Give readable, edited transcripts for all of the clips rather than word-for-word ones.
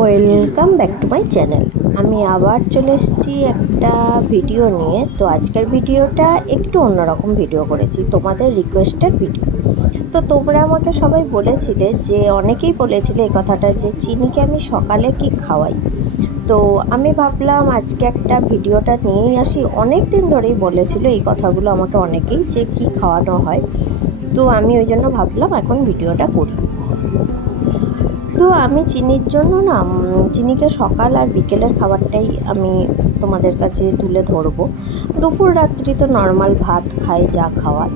Welcome back to my channel. আমি আবার চলে এসেছি একটা ভিডিও নিয়ে। তো আজকের ভিডিওটা একটু অন্যরকম ভিডিও করেছি, তোমাদের রিকোয়েস্টেড ভিডিও। তো তোমরা আমাকে সবাই বলেছিলে, যে অনেকেই বলেছিলে এই কথাটা, যে চিনিকে আমি সকালে কি খাওয়াই। তো আমি ভাবলাম আজকে একটা ভিডিওটা নিয়েই আসি। অনেক দিন ধরেই বলেছিল এই কথাগুলো আমাকে অনেকেই, যে কি খাওয়ানো হয়। তো আমি ওই জন্য ভাবলাম এখন ভিডিওটা করি। তো আমি চিনির জন্য না, চিনিকে সকাল আর বিকেলের খাবারটাই আমি তোমাদের কাছে তুলে ধরবো। দুপুর রাত্রি তো নর্মাল ভাত খাই, যা খাওয়ার।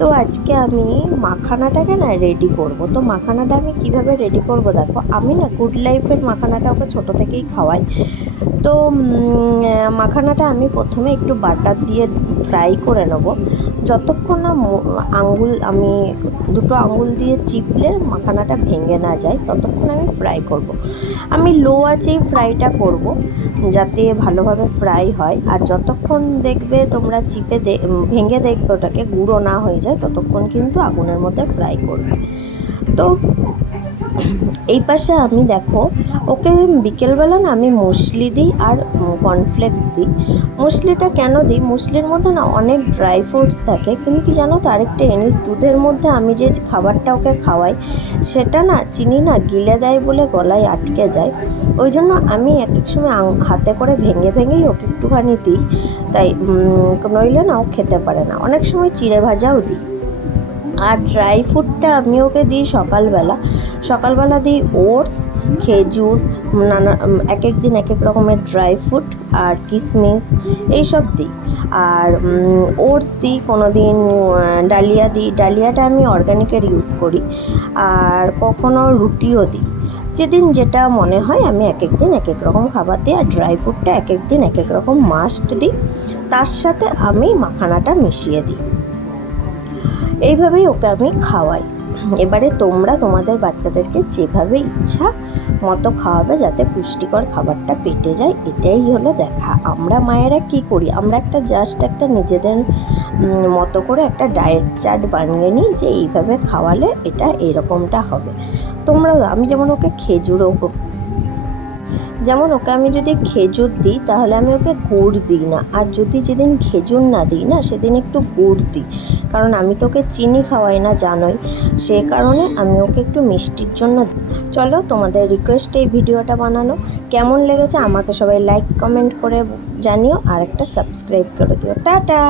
তো আজকে আমি মাখানাটাকে না রেডি করব। তো মাখানাটা আমি কিভাবে রেডি করব, দেখো আমি না গুড লাইফের মাখানাটা ওকে ছোটো থেকেই খাওয়াই। তো মাখানাটা আমি প্রথমে একটু বাটার দিয়ে ফ্রাই করে নেব। যতক্ষণ না আমি দুটো আঙুল দিয়ে চিপলে মাখানাটা ভেঙে না যায়, ততক্ষণ আমি ফ্রাই করব। আমি লো আঁচেই ফ্রাইটা করব, যাতে ভালোভাবে ফ্রাই হয়। আর যতক্ষণ দেখবে তোমরা চিপে ভেঙে দেখবে ওটাকে গুঁড়ো না হয়ে যায়, ততক্ষণ কিন্তু আগুনের মধ্যে ফ্রাই করবে। তো এই পাশে আমি দেখো ওকে বিকেলবেলা না আমি মুসলি দিই আর কর্নফ্লেক্স দিই। মুসলিটা কেন দিই, মুসলির মধ্যে না অনেক ড্রাই ফ্রুটস থাকে, কিন্তু জানো তো আরেকটা জিনিস, দুধের মধ্যে আমি যে খাবারটা ওকে খাওয়াই সেটা না চিনি না গিলে দেয় বলে গলায় আটকে যায়। ওই জন্য আমি এক এক সময় হাতে করে ভেঙে ভেঙেই ওকে একটুখানি দিই, তাই নইলে না ও খেতে পারে না। অনেক সময় চিড়ে ভাজাও দিই। আর ড্রাই ফ্রুটটা আমি ওকে দিই সকালবেলা দিই ওটস, খেজুর, নানা এক এক দিন এক এক রকমের ড্রাই ফ্রুট আর কিশমিশ এইসব দিই। আর ওটস দিই, কোনো দিন ডালিয়া দিই। ডালিয়াটা আমি অর্গ্যানিকের ইউজ করি। আর কখনো রুটিও দিই। যেদিন যেটা মনে হয় আমি এক এক দিন এক এক রকম খাবার দিই। আর ড্রাই ফ্রুটটা এক এক দিন এক এক রকম মাস্ট দিই, তার সাথে আমি মাখানাটা মিশিয়ে দিই। এইভাবেই ওকে আমি খাওয়াই। এবারে তোমরা তোমাদের বাচ্চাদেরকে যেভাবে ইচ্ছা মতো খাওয়াবে, যাতে পুষ্টিকর খাবারটা পেটে যায়, এটাই হলো দেখা। আমরা মায়েরা কি করি, আমরা একটা নিজেদের মতো করে একটা ডায়েট চার্ট বানিয়ে নিই, যে এইভাবে খাওয়ালে এটা এরকমটা হবে। আমি যেমন ওকে আমি যদি খেজুর দিই, তাহলে আমি ওকে গুড় দিই না। আর যেদিন খেজুর না দিই না, সেদিন একটু গুড় দিই, কারণ আমি তো ওকে চিনি খাওয়াই না, জানোই। সে কারণে আমি ওকে একটু মিষ্টির জন্য। চলো, তোমাদের রিকোয়েস্ট এই ভিডিওটা বানানো কেমন লেগেছে আমাকে সবাই লাইক কমেন্ট করে জানিও, আর একটা সাবস্ক্রাইব করে দিও। টাটা।